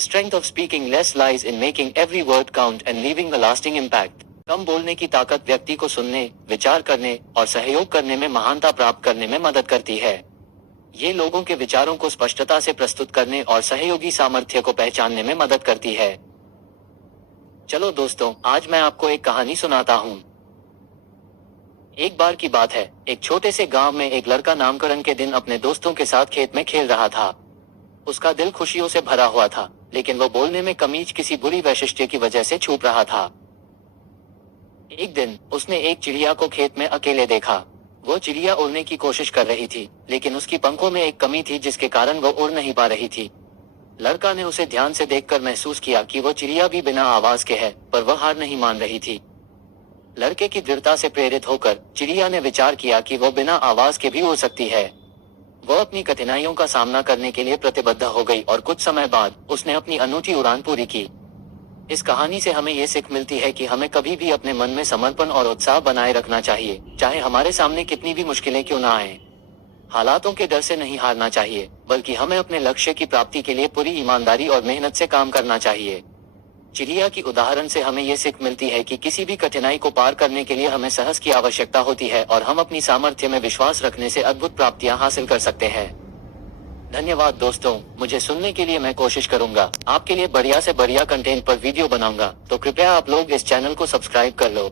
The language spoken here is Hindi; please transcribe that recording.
strength of speaking less lies in making every word count and leaving a lasting impact. कम बोलने की ताकत व्यक्ति को सुनने, विचार करने और सहयोग करने में महानता प्राप्त करने में मदद करती है। ये लोगों के विचारों को स्पष्टता से प्रस्तुत करने और सहयोगी सामर्थ्य को पहचानने में मदद करती है। चलो दोस्तों, आज मैं आपको एक कहानी सुनाता हूँ। एक बार की बात है, एक छोटे से गांव में एक लड़का नामकरण के दिन अपने दोस्तों के साथ खेत में खेल रहा था। उसका दिल खुशियों से भरा हुआ था, लेकिन वो बोलने में कमीज किसी बुरी वैशिष्ट्य की वजह से छुप रहा था। एक दिन उसने एक चिड़िया को खेत में अकेले देखा। वो चिड़िया उड़ने की कोशिश कर रही थी, लेकिन उसकी पंखों में एक कमी थी जिसके कारण वो उड़ नहीं पा रही थी। लड़का ने उसे ध्यान से देखकर महसूस किया कि वो चिड़िया भी बिना आवाज के है, पर वह हार नहीं मान रही थी। लड़के की दृढ़ता से प्रेरित होकर चिड़िया ने विचार किया कि वो बिना आवाज के भी उड़ सकती है। वो अपनी कठिनाइयों का सामना करने के लिए प्रतिबद्ध हो गई और कुछ समय बाद उसने अपनी अनूठी उड़ान पूरी की। इस कहानी से हमें ये सीख मिलती है कि हमें कभी भी अपने मन में समर्पण और उत्साह बनाए रखना चाहिए, चाहे हमारे सामने कितनी भी मुश्किलें क्यों ना आए। हालातों के डर से नहीं हारना चाहिए, बल्कि हमें अपने लक्ष्य की प्राप्ति के लिए पूरी ईमानदारी और मेहनत से काम करना चाहिए। चिड़िया की उदाहरण से हमें ये सीख मिलती है कि किसी भी कठिनाई को पार करने के लिए हमें साहस की आवश्यकता होती है और हम अपनी सामर्थ्य में विश्वास रखने से अद्भुत प्राप्तियां हासिल कर सकते हैं। धन्यवाद दोस्तों, मुझे सुनने के लिए। मैं कोशिश करूंगा आपके लिए बढ़िया से बढ़िया कंटेंट पर वीडियो बनाऊंगा, तो कृपया आप लोग इस चैनल को सब्सक्राइब कर लो।